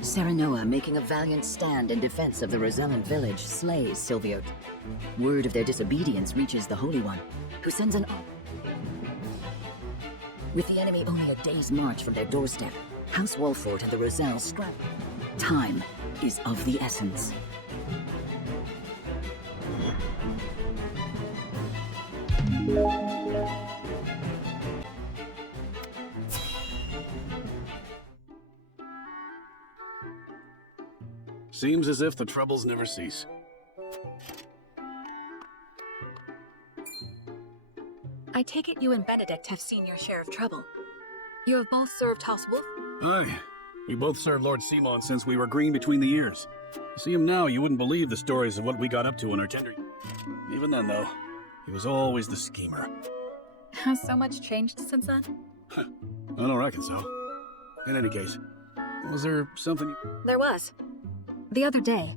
Serenoa, making a valiant stand in defense of the Rosellan village, slays Silviot. Word of their disobedience reaches the Holy One, who sends an... With the enemy only a day's march from their doorstep, House Wolford and the Roselle strap. Time is of the essence. Seems as if the troubles never cease. I take it you and Benedict have seen your share of trouble. You have both served House Wolf? Aye. We both served Lord Simon since we were green between the ears. See him now, you wouldn't believe the stories of what we got up to in our tender... Even then, though, he was always the schemer. Has so much changed since then? I don't reckon so. In any case, was there something... There was. The other day.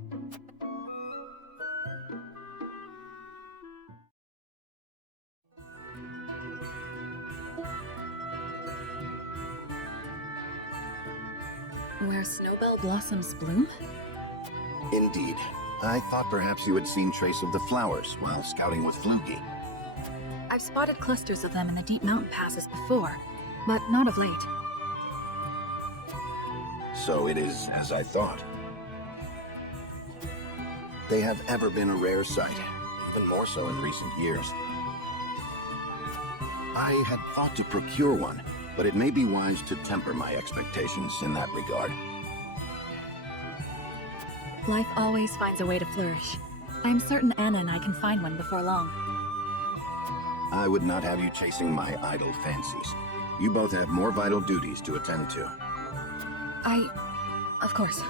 Where snowbell blossoms bloom? Indeed. I thought perhaps you had seen trace of the flowers while scouting with Flugy. I've spotted clusters of them in the deep mountain passes before, but not of late. So it is as I thought. They have ever been a rare sight, even more so in recent years. I had thought to procure one, but it may be wise to temper my expectations in that regard. Life always finds a way to flourish. I'm certain Anna and I can find one before long. I would not have you chasing my idle fancies. You both have more vital duties to attend to. Of course.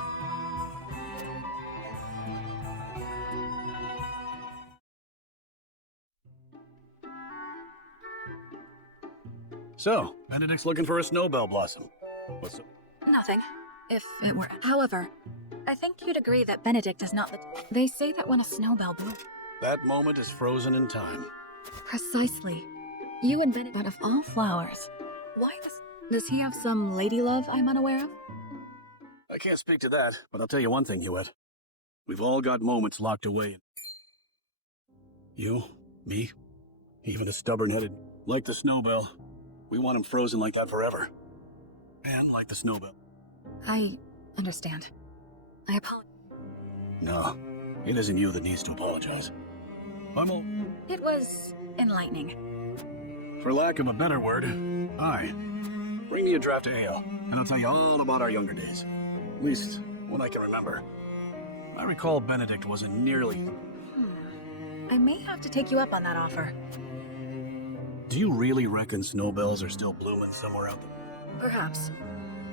So, Benedict's looking for a snowbell blossom. What's up? Nothing. If it were. However, I think you'd agree that Benedict does not look... They say that when a snowbell blooms... That moment is frozen in time. Precisely. You and Benedict, but of all flowers, why does he have some lady love I'm unaware of? I can't speak to that, but I'll tell you one thing, Hewitt. We've all got moments locked away. You, me, even the stubborn-headed, like the snowbell. We want him frozen like that forever. And like the snowbell. I understand. I apologize. No, it isn't you that needs to apologize. It was enlightening. For lack of a better word, aye. Bring me a draft of ale, and I'll tell you all about our younger days. At least, what I can remember. I recall Benedict wasn't nearly... I may have to take you up on that offer. Do you really reckon snowbells are still blooming somewhere out there? Perhaps.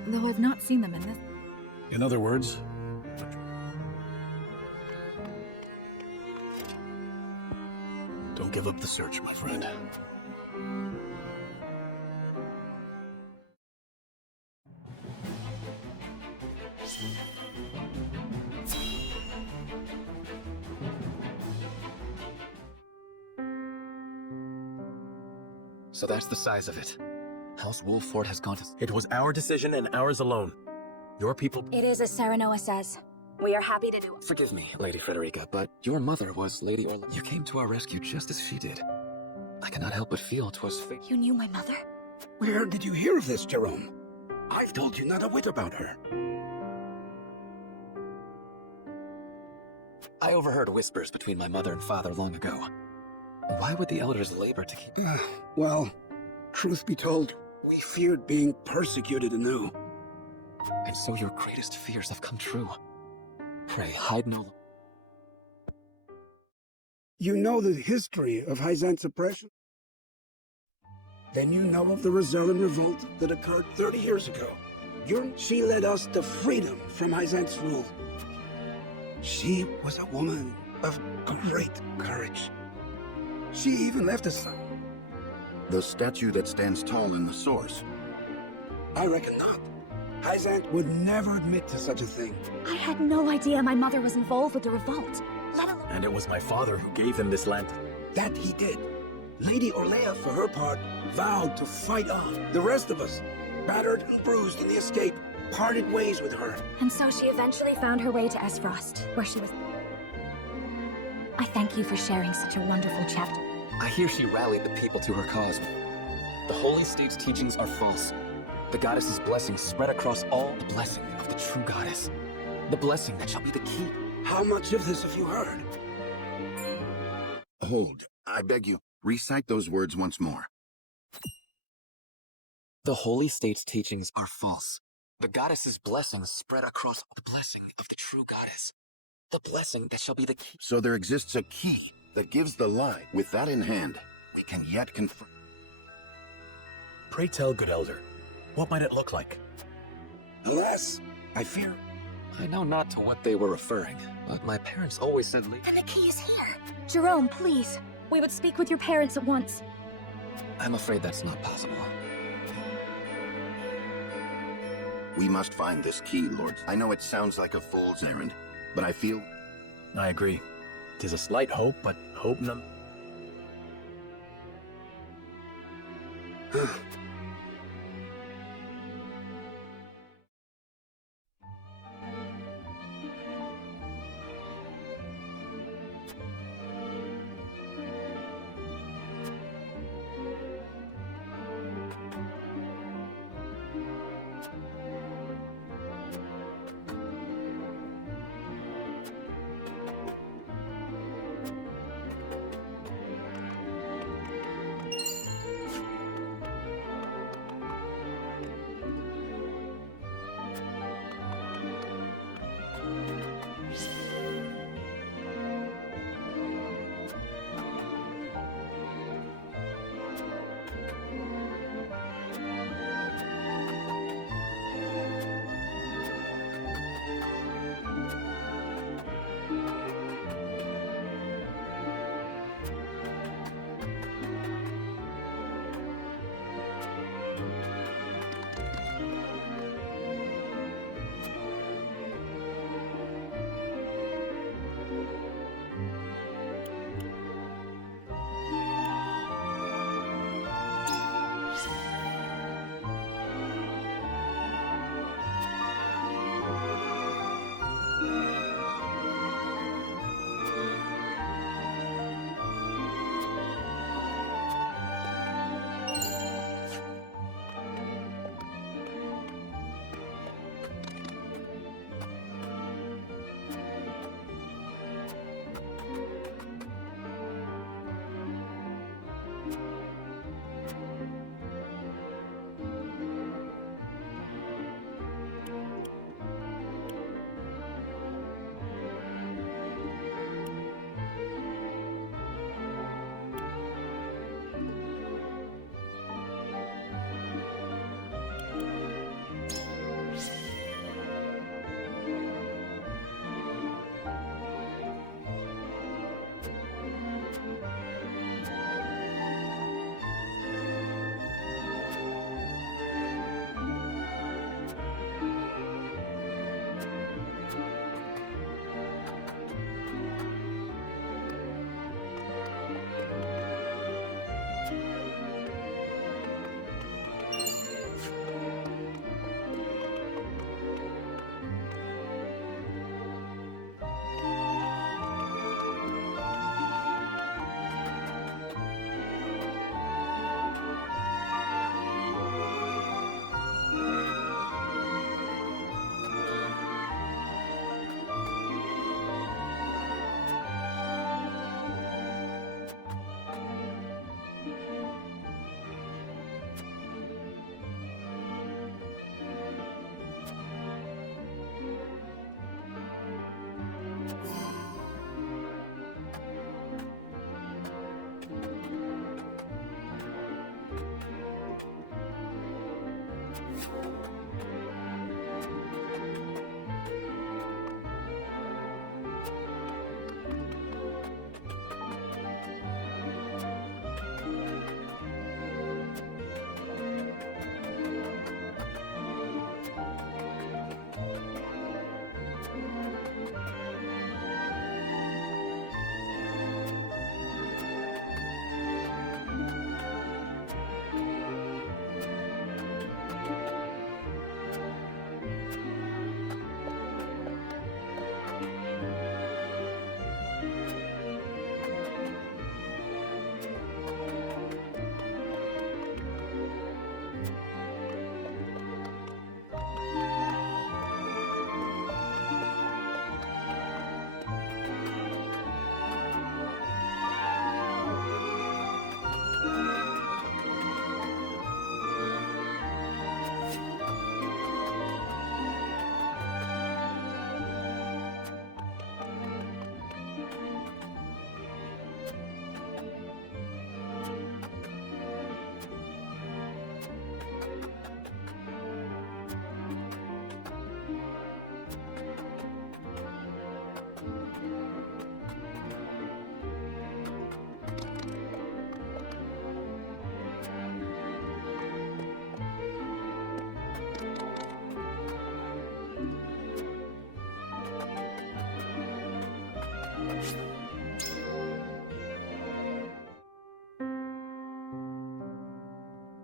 Though I've not seen them in this... In other words... Don't give up the search, my friend. So that's the size of it. House Wolford has gone to... It was our decision and ours alone. Your people... It is as Serenoa says. We are happy to do... Forgive me, Lady Frederica, but your mother was Lady Orla. You came to our rescue just as she did. I cannot help but feel 'twas fate. You knew my mother? Where did you hear of this, Jerome? I've told you not a whit about her. I overheard whispers between my mother and father long ago. Why would the elders labor to keep... Well, truth be told, we feared being persecuted anew. And so your greatest fears have come true. Pray, hide no... You know the history of Hyzant's oppression? Then you know of the Rosellan revolt that occurred 30 years ago. She led us to freedom from Hyzant's rule. She was a woman of great courage. She even left a son. The statue that stands tall in the source. I reckon not. Hyzant would never admit to such a thing. I had no idea my mother was involved with the revolt. And it was my father who gave him this land. That he did. Lady Orlea, for her part, vowed to fight on. The rest of us, battered and bruised in the escape, parted ways with her. And so she eventually found her way to Esfrost, where she was... I thank you for sharing such a wonderful chapter. I hear she rallied the people to her cause. The Holy State's teachings are false. The goddess's blessing spread across all the blessing of the true goddess. The blessing that shall be the key. How much of this have you heard? Hold. I beg you, recite those words once more. The Holy State's teachings are false. The goddess's blessing spread across the blessing of the true goddess. The blessing that shall be the key. So there exists a key that gives the lie. With that in hand, we can yet confirm. Pray tell, good elder, what might it look like? Alas, I fear. I know not to what they were referring, but my parents always said leave. And the key is here. Jerome, please. We would speak with your parents at once. I'm afraid that's not possible. We must find this key, Lord. I know it sounds like a fool's errand, but I feel... I agree. 'Tis a slight hope, but hope none.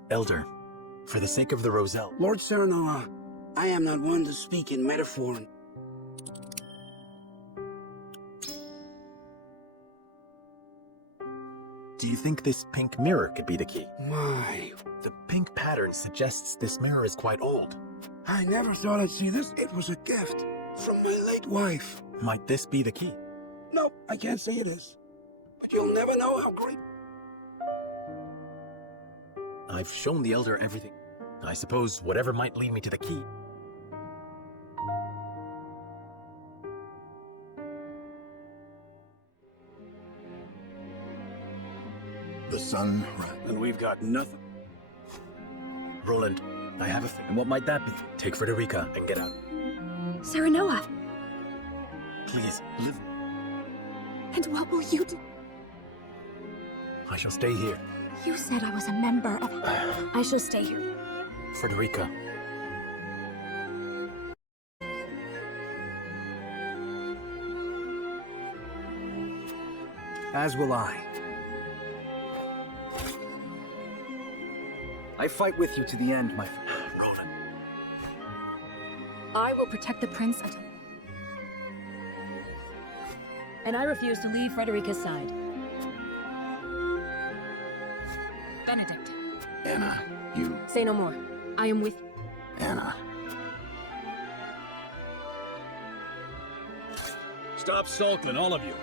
Elder, for the sake of the Roselle. Lord Serenoa, I am not one to speak in metaphor. Do you think this pink mirror could be the key? My, The pink pattern suggests this mirror is quite old. I never thought I'd see this. It was a gift from my late wife. Might this be the key? No, I can't say it is. But you'll never know how great. I've shown the Elder everything. I suppose whatever might lead me to the key. The sun, And we've got nothing. Roland, I have a thing. And what might that be? Take Frederica and get out. Serenoa, Please, live. and what will you do? I shall stay here. You said I was a member of... I shall stay here. Frederica. As will I. I fight with you to the end, my friend. Roland. I will protect the prince until... And I refuse to leave Frederica's side. Benedict, Anna, you... say no more. I am with you. Anna. Stop sulking, all of you.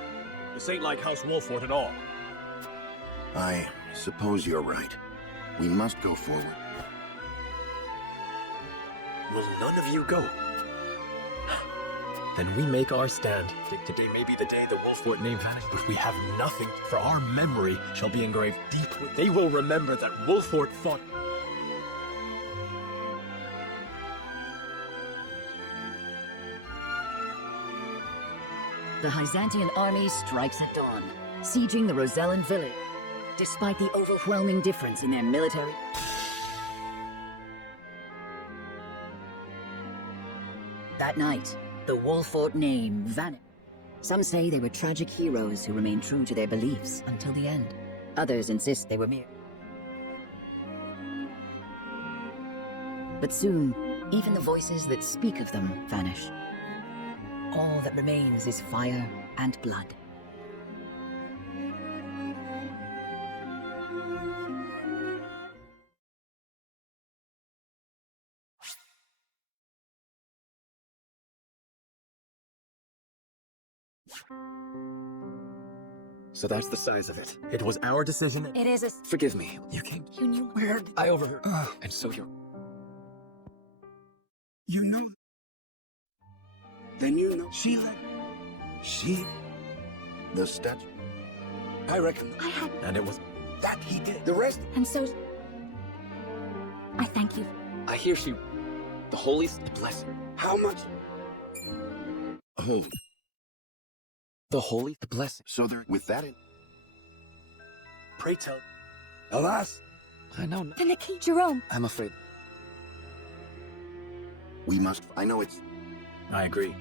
This ain't like House Wolfort at all. I suppose you're right. We must go forward. Will none of you go? Then we make our stand. Today may be the day the Wolfort name vanished, but we have nothing, for our memory shall be engraved deep. They will remember that Wolfort fought. The Byzantine army strikes at dawn, sieging the Rosellan village. Despite the overwhelming difference in their military... That night, the Wolfort name vanished. Some say they were tragic heroes who remained true to their beliefs until the end. Others insist they were mere. But soon, even the voices that speak of them vanish. All that remains is fire and blood. So that's the size of it. It was our decision. It is a... Forgive me. You came. You knew... Where? I overheard. And so you're... You know. Then you know. Sheila. She. The statue. I reckon I had... And it was... that he did. The rest. And so... I thank you. I hear she... The Holy Blessing. How much? Oh, The Holy Blessing. so there, with that in... Pray tell. Alas. I know. Then the key, Jerome. I'm afraid. We must... I know it's... I agree.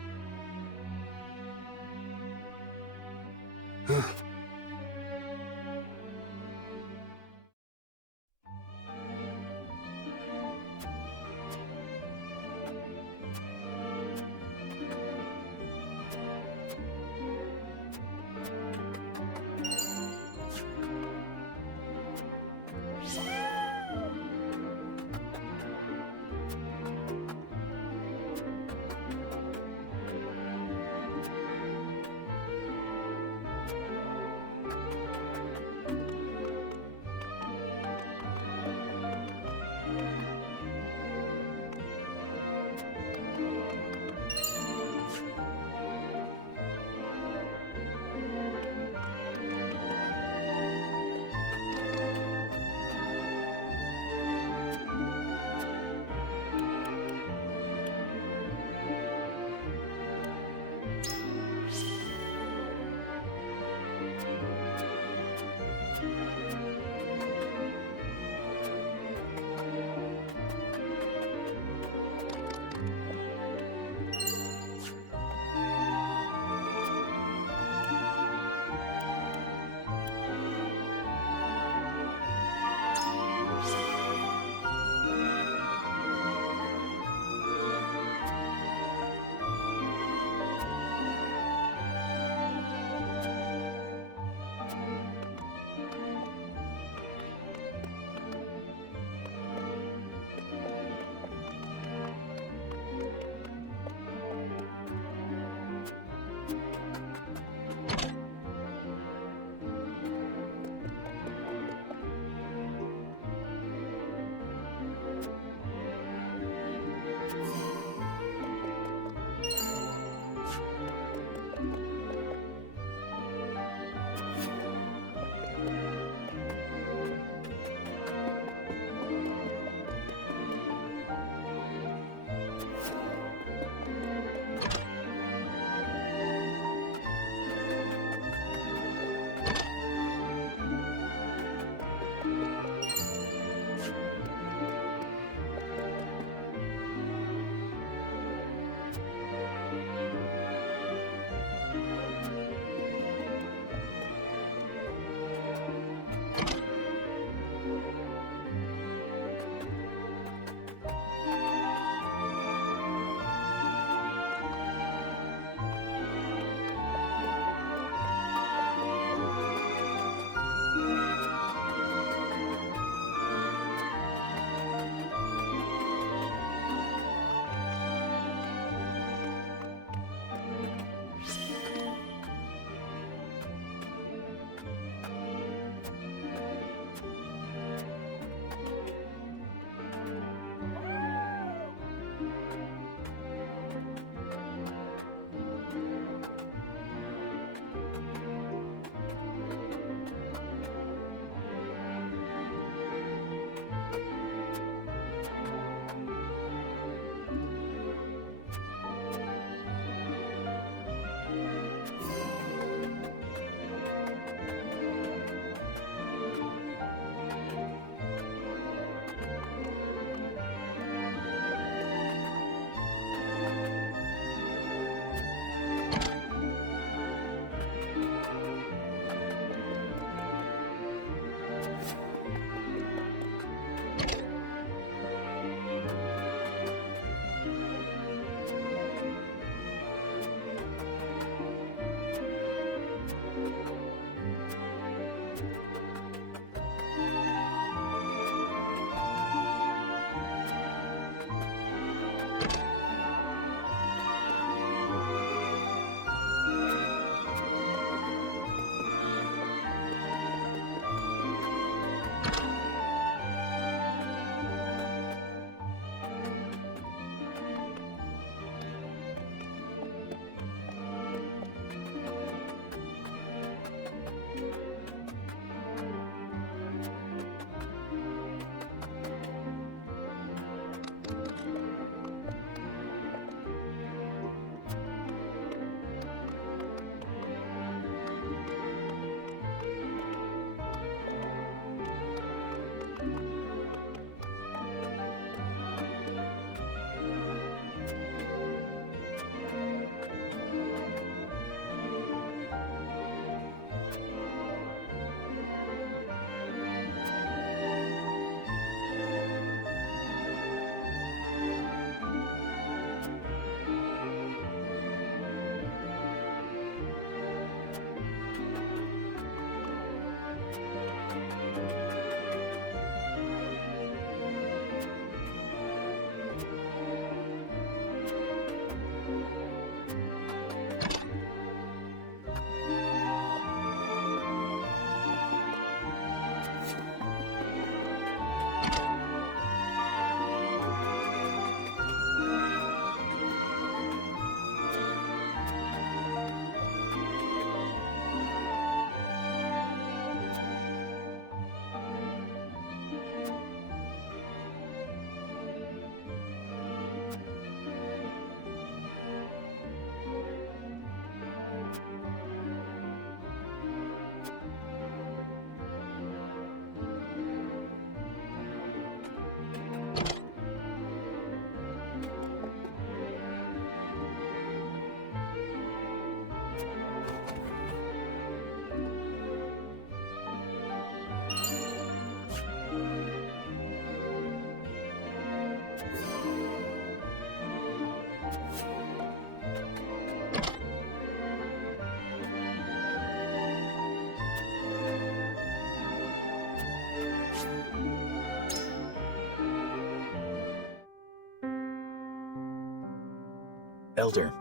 Elder,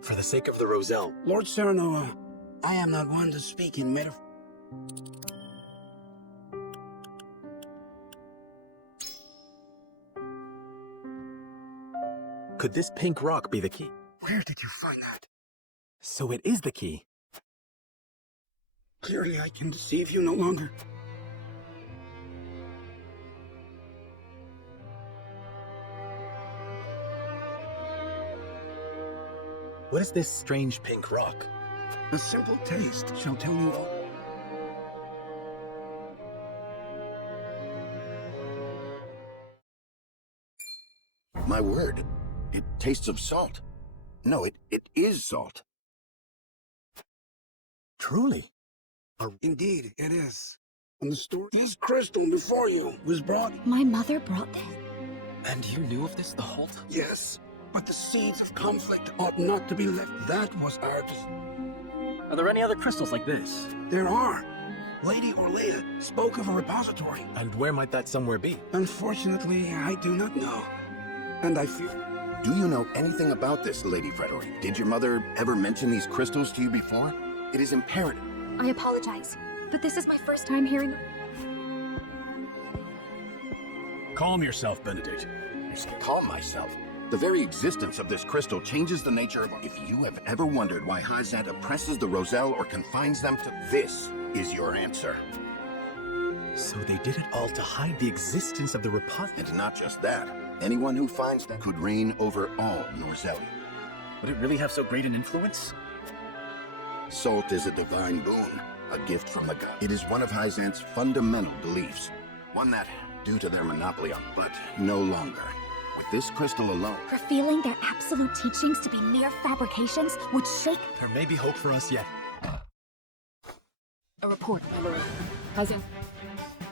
for the sake of the Roselle. Lord Cyrano, I am not one to speak in metaphor. Could this pink rock be the key? Where did you find that? So it is the key. Clearly I can deceive you no longer. What is this strange pink rock? A simple taste shall tell you all. My word, it tastes of salt. No, it is salt. Truly? Indeed, it is. And the story, this crystal before you was brought. My mother brought this. And you knew of this the whole time? Yes, but the seeds of conflict ought not to be left. That was our Are there any other crystals like this? There are. Lady Orlean spoke of a repository. And where might that somewhere be? Unfortunately, I do not know. And I fear... Do you know anything about this, Lady Frederick? Did your mother ever mention these crystals to you before? It is imperative. I apologize, but this is my first time hearing... Calm yourself, Benedict. Calm myself. The very existence of this crystal changes the nature of... If you have ever wondered why Hyzant oppresses the Roselle or confines them to... This is your answer. So they did it all to hide the existence of the repository. And not just that. Anyone who finds that could reign over all Norzelia. Would it really have so great an influence? Salt is a divine boon, a gift from the god. It is one of Hyzant's fundamental beliefs. One that, due to their monopoly on, but no longer. With this crystal alone... Revealing their absolute teachings to be mere fabrications would shake... There may be hope for us yet. A report, Number 8. Hyzant.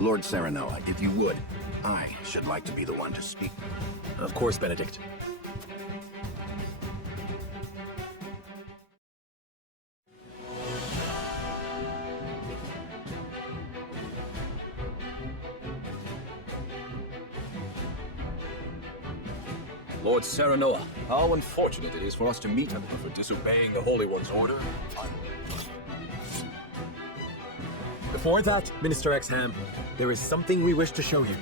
Lord Serenoa, if you would, I should like to be the one to speak. Of course, Benedict. Lord Serenoa, how unfortunate it is for us to meet him for disobeying the Holy One's order. Before that, Minister Exham, there is something we wish to show you.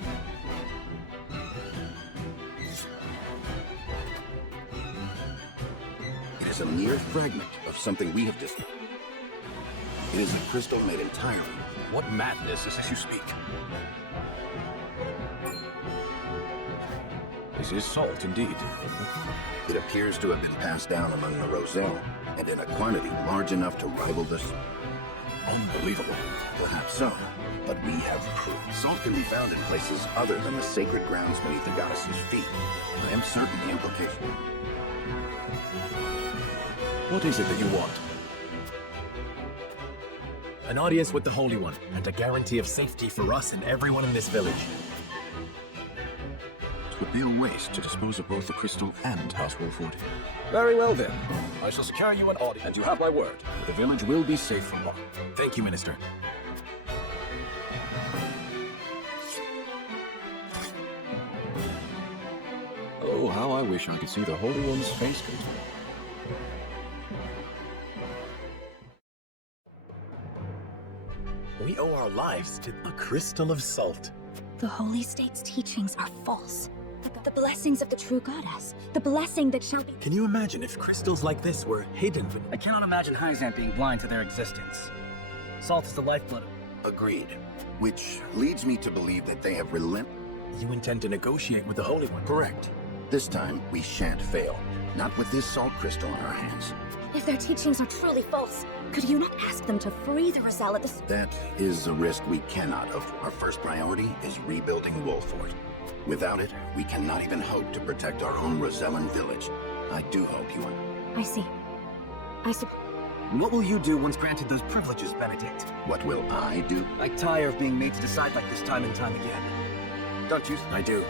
It is a mere fragment of something we have discovered. It is a crystal made entirely. What madness is this you speak? This is salt, indeed. It appears to have been passed down among the Roselle, and in a quantity large enough to rival the... Unbelievable. Perhaps so, but we have proof. Salt can be found in places other than the sacred grounds beneath the goddess's feet. I am certain the implication. What is it that you want? An audience with the Holy One, and a guarantee of safety for us and everyone in this village. It would be a waste to dispose of both the crystal and House Wolford. Very well then. I shall secure you an audience, and you have my word. The village will be safe from harm. Thank you, Minister. Oh, how I wish I could see the Holy One's face. We owe our lives to a crystal of salt. The Holy State's teachings are false. The blessings of the true goddess. The blessing that shall be... Can you imagine if crystals like this were hidden? I cannot imagine Hyzant being blind to their existence. Salt is the lifeblood. Agreed. Which leads me to believe that they have relent... You intend to negotiate with the Holy One? Correct. This time, we shan't fail. Not with this salt crystal in our hands. If their teachings are truly false, could you not ask them to free the Roselle at the... That is a risk we cannot avoid. Our first priority is rebuilding Wolford. Without it, we cannot even hope to protect our own Rosellan village. I do hope you... I see. What will you do once granted those privileges, Benedict? What will I do? I tire of being made to decide like this time and time again. Don't you? I do.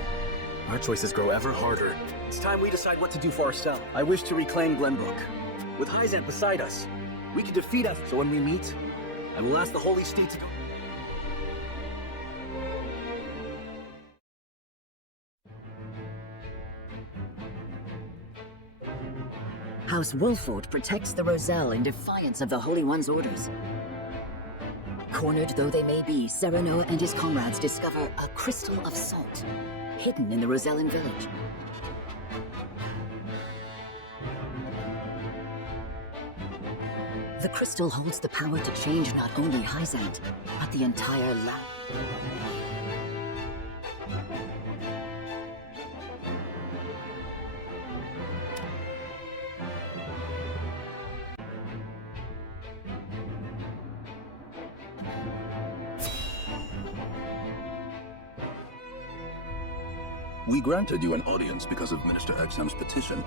Our choices grow ever harder. It's time we decide what to do for ourselves. I wish to reclaim Glenbrook. With Hyzant beside us, we can defeat us. So when we meet, I will ask the Holy State to go. House Wolford protects the Roselle in defiance of the Holy One's orders. Cornered though they may be, Serenoa and his comrades discover a crystal of salt, hidden in the Rosellan village. The crystal holds the power to change not only Hyzant, but the entire land. We granted you an audience because of Minister Exham's petition.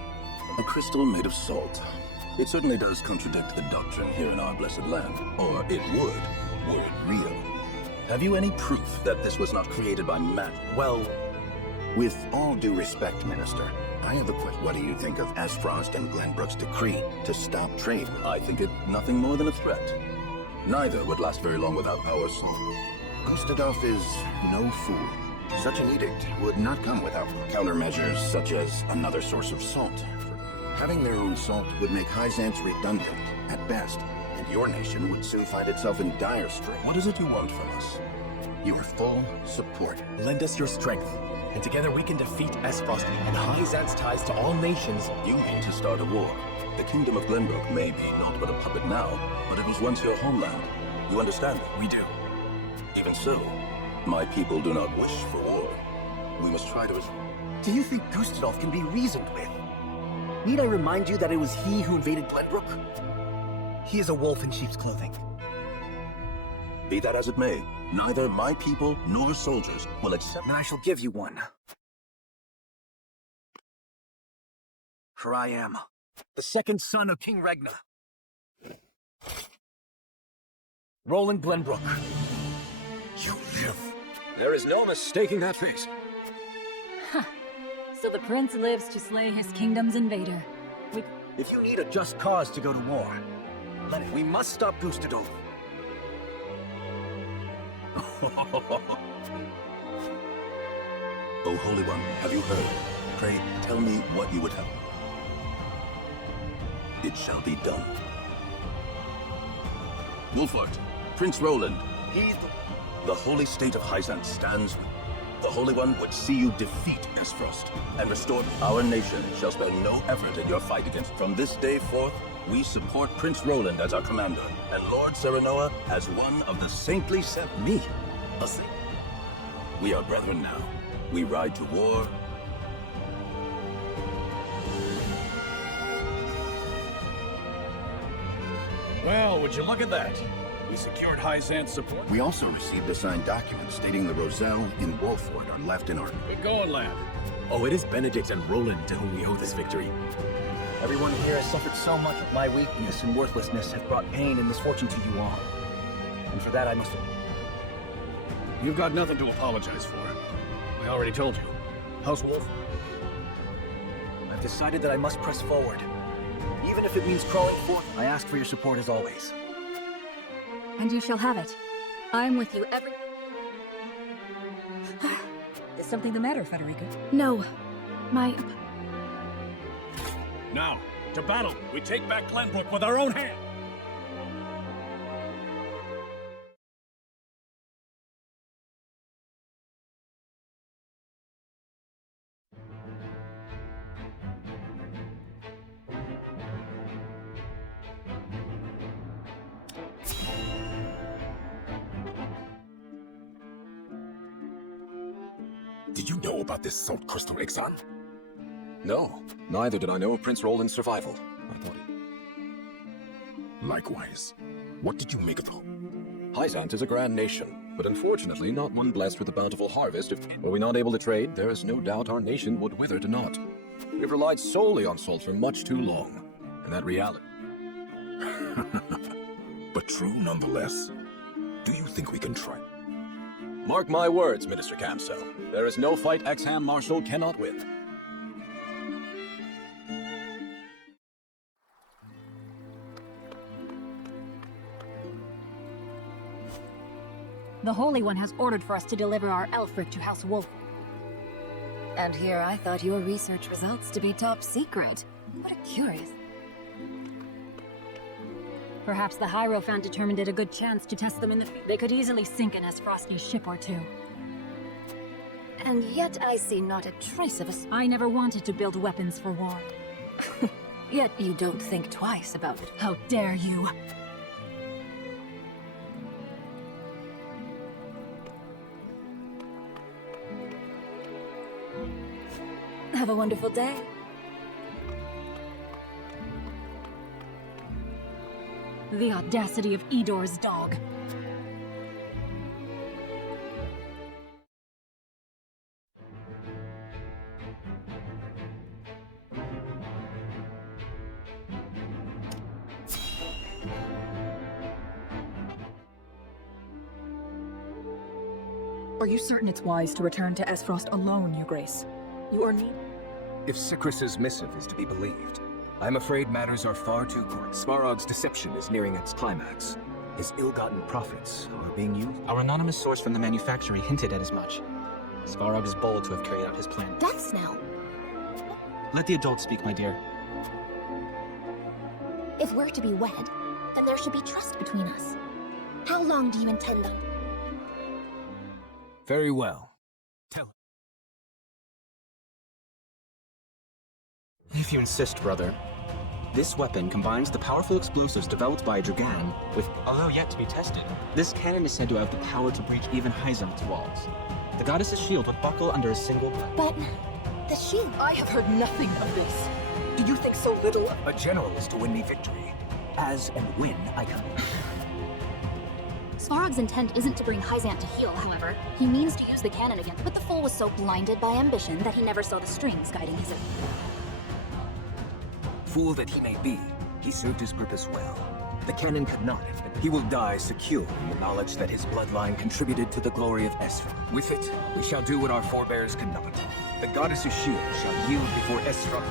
A crystal made of salt. It certainly does contradict the doctrine here in our blessed land. Or it would, were it real. Have you any proof that this was not created by magic? Well, with all due respect, Minister, I have a question. What do you think of Asfrost and Glenbrook's decree to stop trade? I think it nothing more than a threat. Neither would last very long without our salt. Gustadolf is no fool. Such an edict would not come without countermeasures such as another source of salt. Having their own salt would make Hyzant redundant, at best, and your nation would soon find itself in dire straits. What is it you want from us? Your full support. Lend us your strength, and together we can defeat Asfrost and Hyzant's ties to all nations. You mean to start a war? The kingdom of Glenbrook may be not but a puppet now, but it was once your homeland. You understand me? We do. Even so, my people do not wish for war. We must try to... Do you think Gustadolf can be reasoned with? Need I remind you that it was he who invaded Glenbrook? He is a wolf in sheep's clothing. Be that as it may, neither my people nor soldiers will accept... Then I shall give you one. For I am the second son of King Regna. Roland Glenbrook. You live. There is no mistaking that face. So the prince lives to slay his kingdom's invader. If you need a just cause to go to war, let it. We must stop Gustadolf. O Holy One, have you heard? Pray, tell me what you would have. It shall be done. Wolfart, Prince Roland, the holy state of Hyzant stands. The Holy One would see you defeat Esfrost and restore. Our nation shall spare no effort in your fight against. From this day forth, we support Prince Roland as our commander and Lord Serenoa as one of the saintly seven. Me, a saint. We are brethren now. We ride to war. Well, would you look at that? We secured Hyzant's support. We also received a signed document stating the Roselle and Wolford are left in our... Good going, lad. Oh, it is Benedict and Roland to whom we owe this victory. Everyone here has suffered so much. My weakness and worthlessness have brought pain and misfortune to you all. And for that I must... You've got nothing to apologize for. I already told you. House Wolf? I've decided that I must press forward. Even if it means crawling forth, I ask for your support as always. And you shall have it. I'm with you every... Is something the matter, Federica? No. My... Now, to battle! We take back Glenbrook with our own hand! Did you know about this salt crystal exam? No, neither did I know of Prince Roland's survival. I thought Likewise. What did you make of it? Hyzant is a grand nation, but unfortunately not one blessed with a bountiful harvest. Were we not able to trade, there is no doubt our nation would wither to naught. We've relied solely on salt for much too long, and that reality... But true nonetheless. Do you think we can try? Mark my words, Minister Camso. There is no fight Exham Marshal cannot win. The Holy One has ordered for us to deliver our Elfric to House Wolf. And here I thought your research results to be top secret. What a curious... Perhaps the Hierophant determined it a good chance to test them in the... They could easily sink an Esfrosti ship or two. And yet I see not a trace of a... I never wanted to build weapons for war. Yet you don't think twice about it. How dare you! Have a wonderful day. The audacity of Edor's dog. Are you certain it's wise to return to Esfrost alone, Your Grace? You are need... If Sycris's missive is to be believed, I'm afraid matters are far too quick. Svarog's deception is nearing its climax. His ill-gotten profits are being used. Our anonymous source from the manufactory hinted at as much. Svarog is bold to have carried out his plan. Deaths now. Let the adults speak, my dear. If we're to be wed, then there should be trust between us. How long do you intend on? Very well. Tell. If you insist, brother. This weapon combines the powerful explosives developed by Dragan with, although yet to be tested, this cannon is said to have the power to breach even Hyzant's walls. The goddess's shield would buckle under a single blow. But the shield... I have heard nothing of this. Do you think so little of... A general is to win me victory. As and when I come. Svarog's intent isn't to bring Hyzant to heel, however. He means to use the cannon again. But the fool was so blinded by ambition that he never saw the strings guiding his... Fool that he may be, he served his purpose well. The canon could not have been. He will die secure in the knowledge that his bloodline contributed to the glory of Esra. With it, we shall do what our forebears could not. The goddess's shield shall yield before Esra.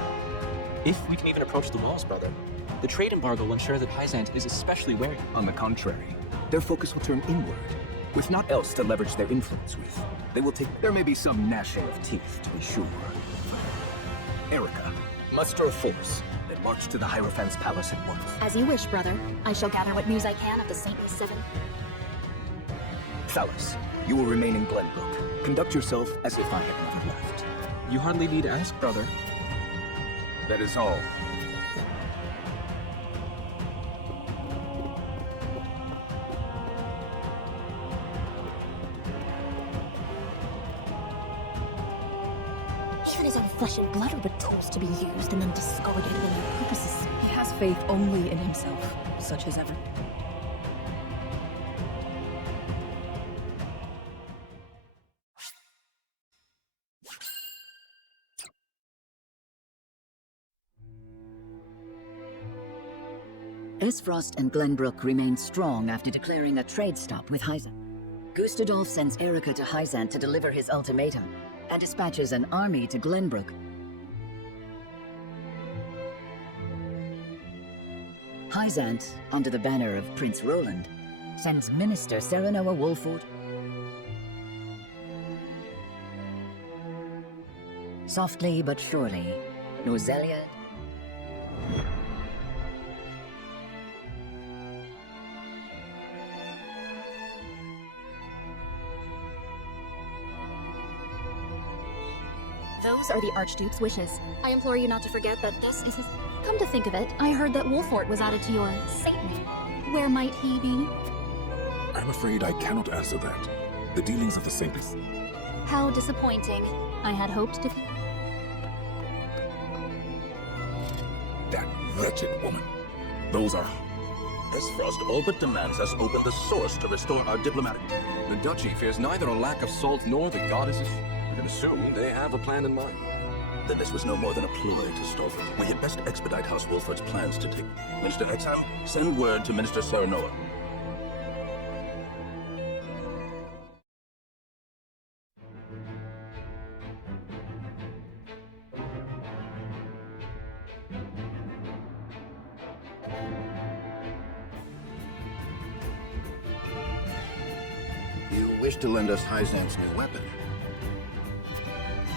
If we can even approach the walls, brother, the trade embargo will ensure that Hyzant is especially wary. On the contrary, their focus will turn inward. With naught else to leverage their influence with, they will take... There may be some gnashing of teeth, to be sure. Erica, muster a force, then march to the Hierophant's palace at once. As you wish, brother. I shall gather what news I can of the Saintly Seven. Thalys, you will remain in Glenbrook. Conduct yourself as if I had never left. You hardly need to ask, brother. That is all. Even his own flesh and blood are but tools to be used and then discarded when their purposes. He has faith only in himself, such as ever. Esfrost and Glenbrook remain strong after declaring a trade stop with Hyzant. Gustadolf sends Erica to Hyzant to deliver his ultimatum, and dispatches an army to Glenbrook. Hyzant, under the banner of Prince Roland, sends Minister Serenoa Wolford. Softly but surely, Norzelia. Those are the Archduke's wishes. I implore you not to forget that this is his... Come to think of it, I heard that Wolfort was added to your saintly. Where might he be? I'm afraid I cannot answer that. The dealings of the saints. How disappointing. I had hoped to... That wretched woman. Those are... Esfrost all but demands us open the source to restore our diplomatic... The Duchy fears neither a lack of salt nor the goddesses. We can assume they have a plan in mind. Then this was no more than a ploy to stall for... We had best expedite House Wolford's plans to take... Minister Exham, send word to Minister Serenoa. You wish to lend us Hyzant's new weapon?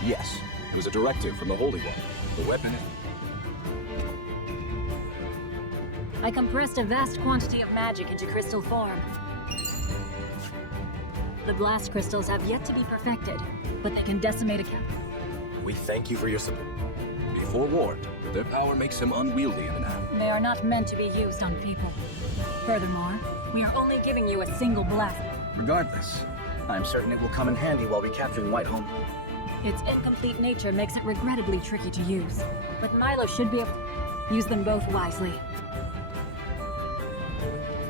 Yes, it was a directive from the Holy One. The weapon... I compressed a vast quantity of magic into crystal form. The blast crystals have yet to be perfected, but they can decimate a camp. We thank you for your support. Be forewarned, their power makes them unwieldy in an hour. They are not meant to be used on people. Furthermore, we are only giving you a single blast. Regardless, I'm certain it will come in handy while we capture Whitehome. Its incomplete nature makes it regrettably tricky to use, but Milo should be able to use them both wisely.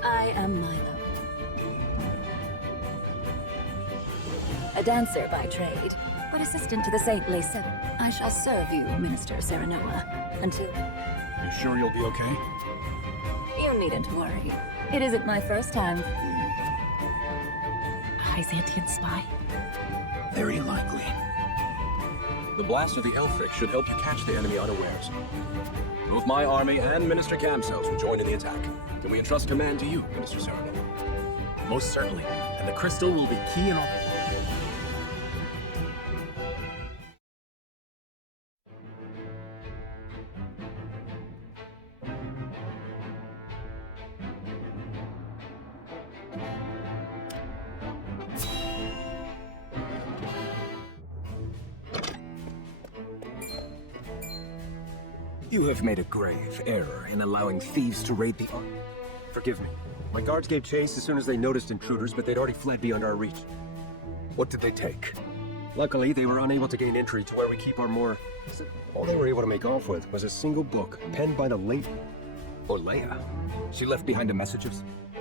I am Milo. A dancer by trade, but assistant to the Saintly Seven. I shall serve you, Minister Serenoa, until... You sure you'll be okay? You needn't worry. It isn't my first time. A Hyzantian spy? Very likely. The blast of the Elphic should help you catch the enemy unawares. Both my army and Minister Camsel's will join in the attack. Can we entrust command to you, Minister Serenoa? Most certainly, and the crystal will be key in all... You have made a grave error in allowing thieves to raid the... Forgive me. My guards gave chase as soon as they noticed intruders, but they'd already fled beyond our reach. What did they take? Luckily, they were unable to gain entry to where we keep our more... All they were able to make off with was a single book, penned by the late... Orleia? She left behind a message of...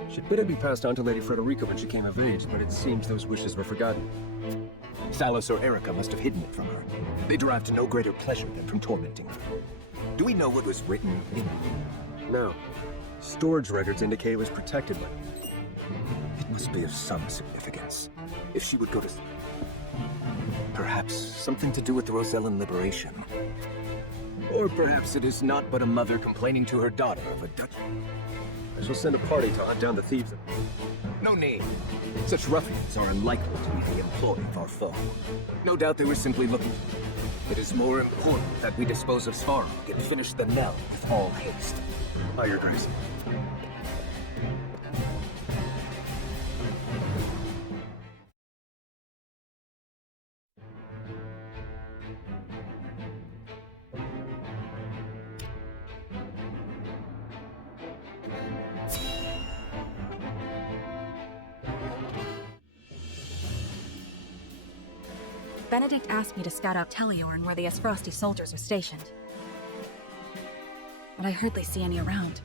She'd better be passed on to Lady Frederica when she came of age, but it seems those wishes were forgotten. Thalys or Erica must have hidden it from her. They derived no greater pleasure than from tormenting her. Do we know what was written in it? No. Storage records indicate it was protected, but it must be of some significance. If she would go to... Perhaps something to do with the Rosellan liberation. Or perhaps it is not but a mother complaining to her daughter of a Dutch... I shall send a party to hunt down the thieves. No need. Such ruffians are unlikely to be the employ of our foe. No doubt they were simply looking. It is more important that we dispose of Svarog and finish the Nell with all haste. Aye, Your Grace. Benedict asked me to scout out Teleorn where the Esfrosti soldiers are stationed. But I hardly see any around.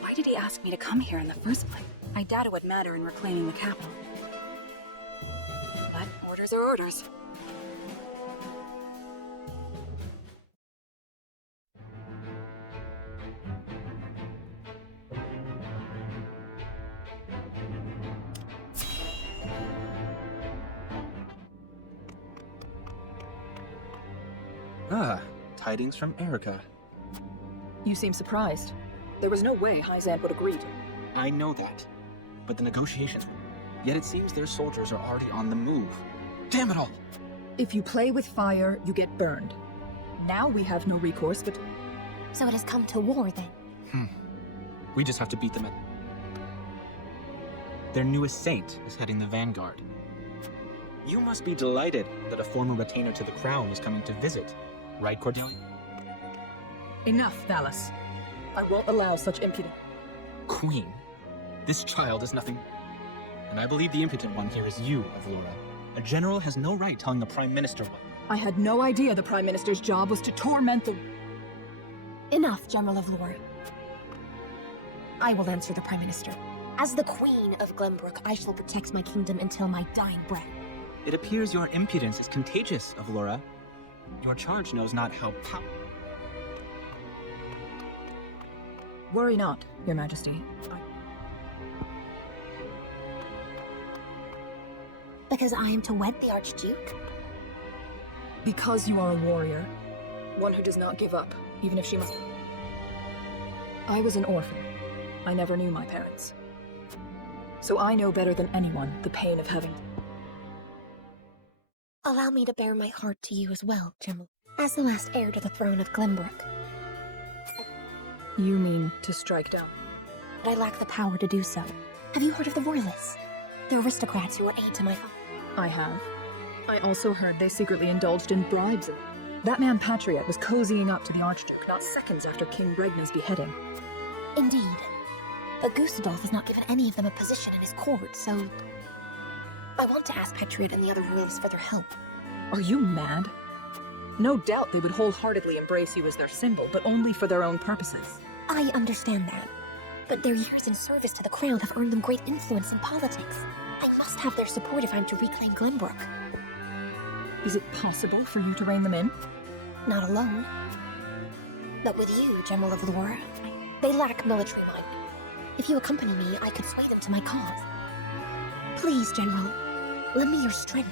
Why did he ask me to come here in the first place? I doubt it would matter in reclaiming the capital. But orders are orders. Ah, tidings from Erica. You seem surprised. There was no way Hyzant would agree to. I know that. But the negotiations... Yet it seems their soldiers are already on the move. Damn it all! If you play with fire, you get burned. Now we have no recourse, but... So it has come to war, then? We just have to beat them at... Their newest saint is heading the vanguard. You must be delighted that a former retainer to the crown is coming to visit. Right, Cordelia? Enough, Thalas. I won't allow such impudence. Queen, this child is nothing... And I believe the impotent one here is you, Avlora. A general has no right telling the Prime Minister what... I had no idea the Prime Minister's job was to torment the... Enough, General Avlora. I will answer the Prime Minister. As the Queen of Glenbrook, I shall protect my kingdom until my dying breath. It appears your impudence is contagious, Avlora. Your charge knows not how Worry not, Your Majesty. Because I am to wed the Archduke? Because you are a warrior. One who does not give up, even if she must... I was an orphan. I never knew my parents. So I know better than anyone the pain of having... Allow me to bear my heart to you as well, General. As the last heir to the throne of Glenbrook. You mean to strike down? But I lack the power to do so. Have you heard of the Royalists? The aristocrats who were aid to my father. I have. I also heard they secretly indulged in bribes. That man Patriot was cozying up to the Archduke not seconds after King Regna's beheading. Indeed. But Gustadolf has not given any of them a position in his court, so... I want to ask Patriot and the other royalists for their help. Are you mad? No doubt they would wholeheartedly embrace you as their symbol, but only for their own purposes. I understand that. But their years in service to the crown have earned them great influence in politics. I must have their support if I'm to reclaim Glenbrook. Is it possible for you to rein them in? Not alone. But with you, General of Laura, they lack military might. If you accompany me, I could sway them to my cause. Please, General, lend me your strength.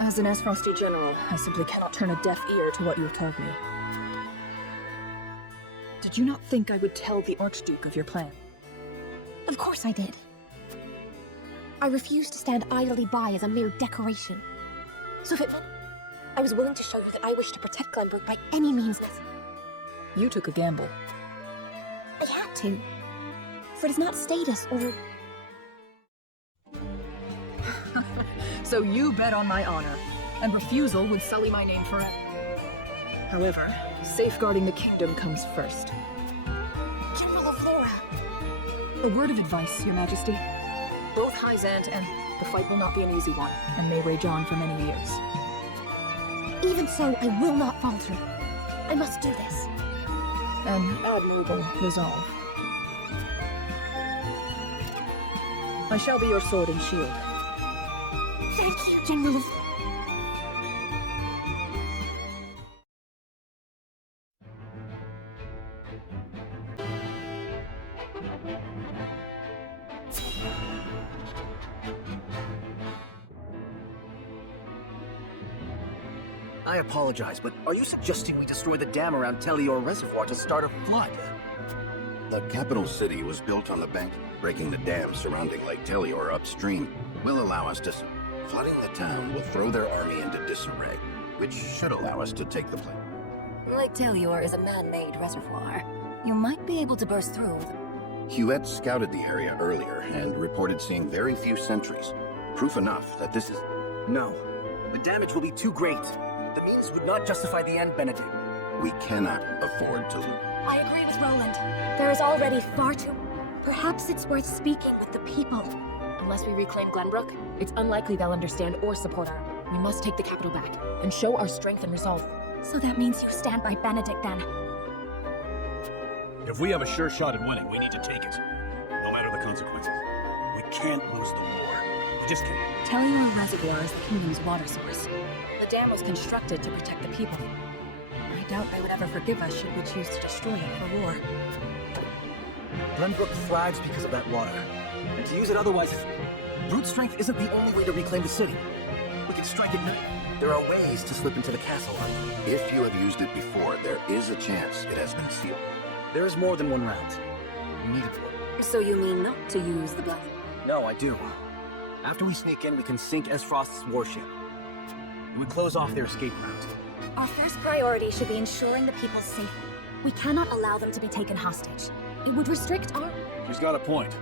As an Esfrosti general, I simply cannot turn a deaf ear to what you have told me. Did you not think I would tell the Archduke of your plan? Of course I did. I refused to stand idly by as a mere decoration. So if it meant, I was willing to show you that I wish to protect Glenbrook by any means necessary. You took a gamble. I had to. For it is not status or... So you bet on my honor, and refusal would sully my name forever. However, safeguarding the kingdom comes first. General of Laura! A word of advice, Your Majesty. Both Hyzant and the fight will not be an easy one, and may rage on for many years. Even so, I will not falter. I must do this. An admirable resolve. I shall be your sword and shield. Thank you, General of... I apologize, but are you suggesting we destroy the dam around Telior Reservoir to start a flood? The capital city was built on the bank. Breaking the dam surrounding Lake Telior upstream will allow us to... Flooding the town will throw their army into disarray, which should allow us to take the place. Lake Telior is a man-made reservoir. You might be able to burst through. Huette scouted the area earlier and reported seeing very few sentries. Proof enough that this is... No. The damage will be too great. The means would not justify the end, Benedict. We cannot afford to lose. I agree with Roland. There is already far too... Perhaps it's worth speaking with the people. Unless we reclaim Glenbrook, it's unlikely they'll understand or support our... We must take the capital back and show our strength and resolve. So that means you stand by Benedict then. If we have a sure shot at winning, we need to take it. No matter the consequences. We can't lose the war. We just can't. Telior Reservoir is the kingdom's water source. The dam was constructed to protect the people. I doubt they would ever forgive us should we choose to destroy it for war. Glenbrook thrives because of that water. And to use it otherwise... Brute strength isn't the only way to reclaim the city. We can strike it now. There are ways to slip into the castle. If you have used it before, there is a chance it has been sealed. There is more than one route. We need it. So you mean not to use the bluff? No, I do. After we sneak in, we can sink Esfrost's warship. We close off their escape route. Our first priority should be ensuring the people's safety. We cannot allow them to be taken hostage. It would restrict our... She's got a point.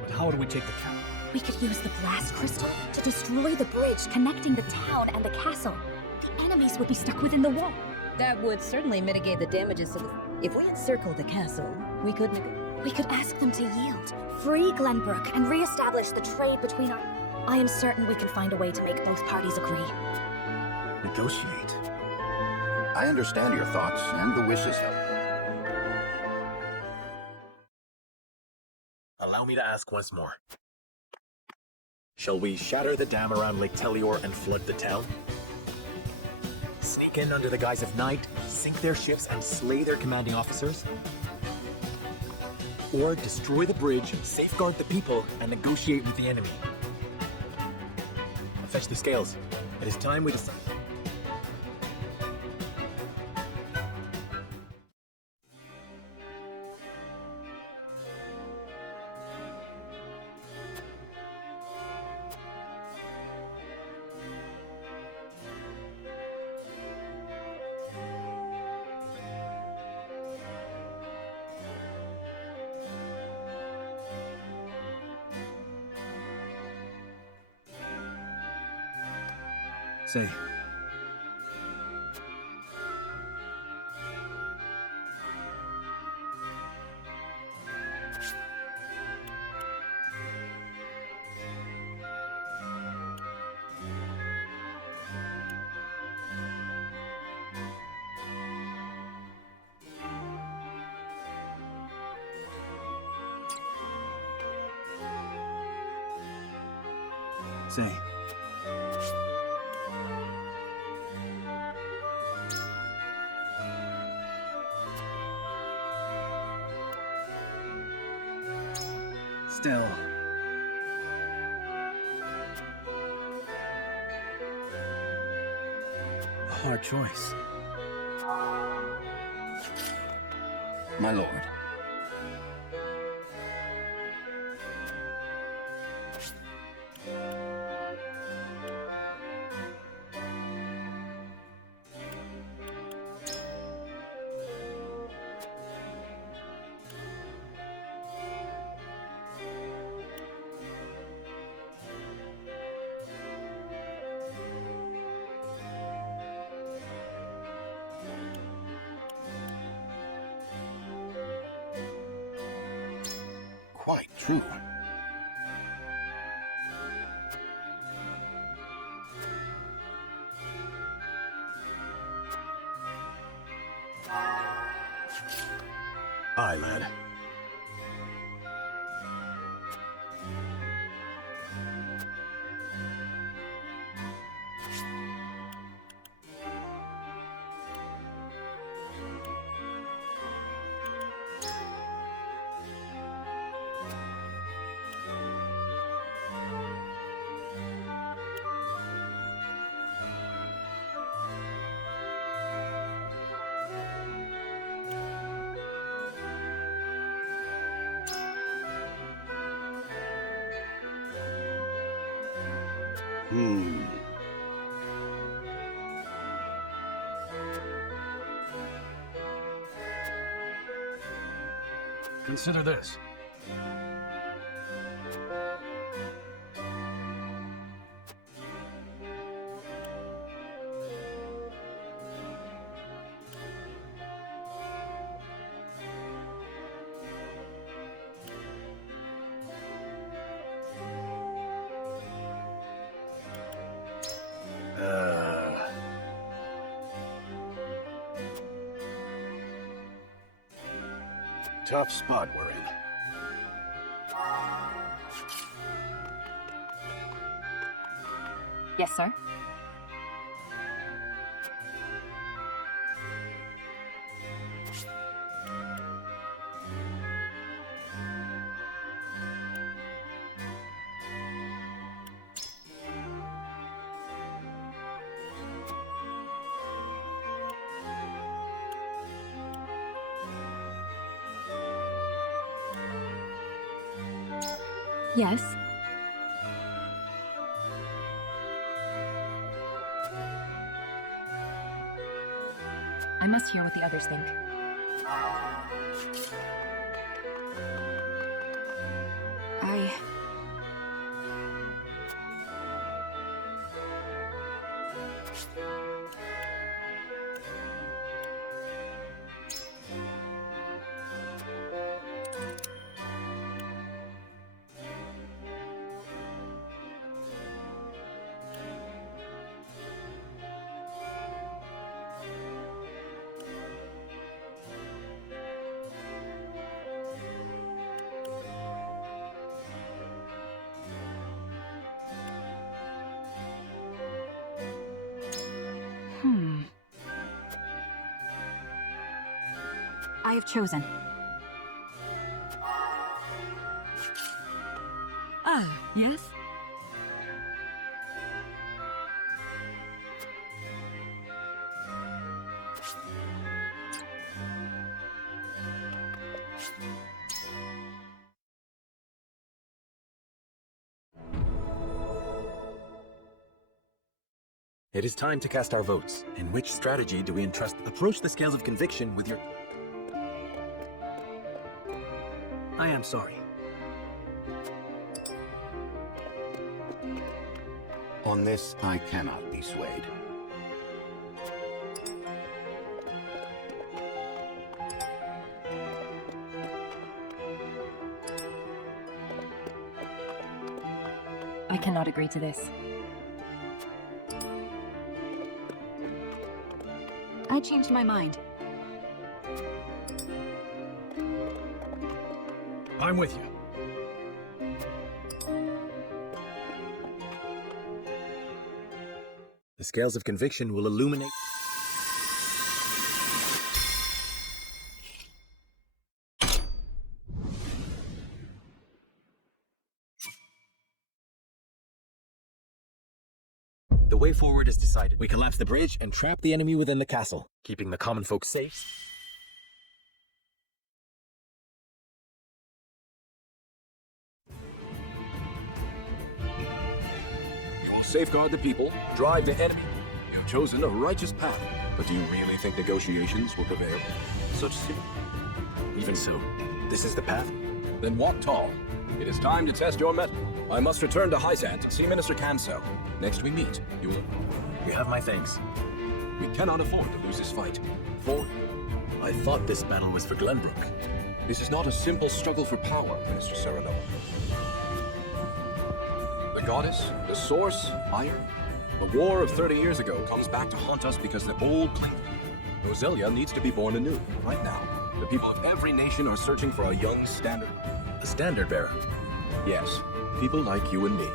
But how do we take the cap? We could use the blast crystal to destroy the bridge connecting the town and the castle. The enemies would be stuck within the wall. That would certainly mitigate the damages to the... If we encircle the castle, we could... We could ask them to yield, free Glenbrook, and re-establish the trade between our... I am certain we can find a way to make both parties agree. Negotiate. I understand your thoughts and the wishes of... Allow me to ask once more. Shall we shatter the dam around Lake Telior and flood the town? Sneak in under the guise of night, sink their ships, and slay their commanding officers? Or destroy the bridge, safeguard the people, and negotiate with the enemy? Fetch the scales. It is time we decide. Say. Say. Still. A hard choice. My lord. Quite true. Aye, lad. Consider this. Tough spot we're in. Yes, sir. Yes. I must hear what the others think. I have chosen. Yes? It is time to cast our votes. In which strategy do we entrust? Approach the scales of conviction with your... I am sorry. On this, I cannot be swayed. I cannot agree to this. I changed my mind. I'm with you. The scales of conviction will illuminate... The way forward is decided. We collapse the bridge and trap the enemy within the castle, keeping the common folk safe. You will safeguard the people, drive the enemy. You've chosen a righteous path. But do you really think negotiations will prevail? Even so, this is the path? Then walk tall. It is time to test your mettle. I must return to Hyzant to see Minister Cancel. Next we meet, you will... You have my thanks. We cannot afford to lose this fight. For... I thought this battle was for Glenbrook. This is not a simple struggle for power, Minister Serenoa. The goddess, the source, iron. The war of 30 years ago comes back to haunt us because the old cling. Norzelia needs to be born anew, right now. The people of every nation are searching for a young standard. A standard bearer? Yes, people like you and me.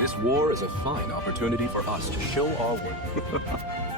This war is a fine opportunity for us to show our worth.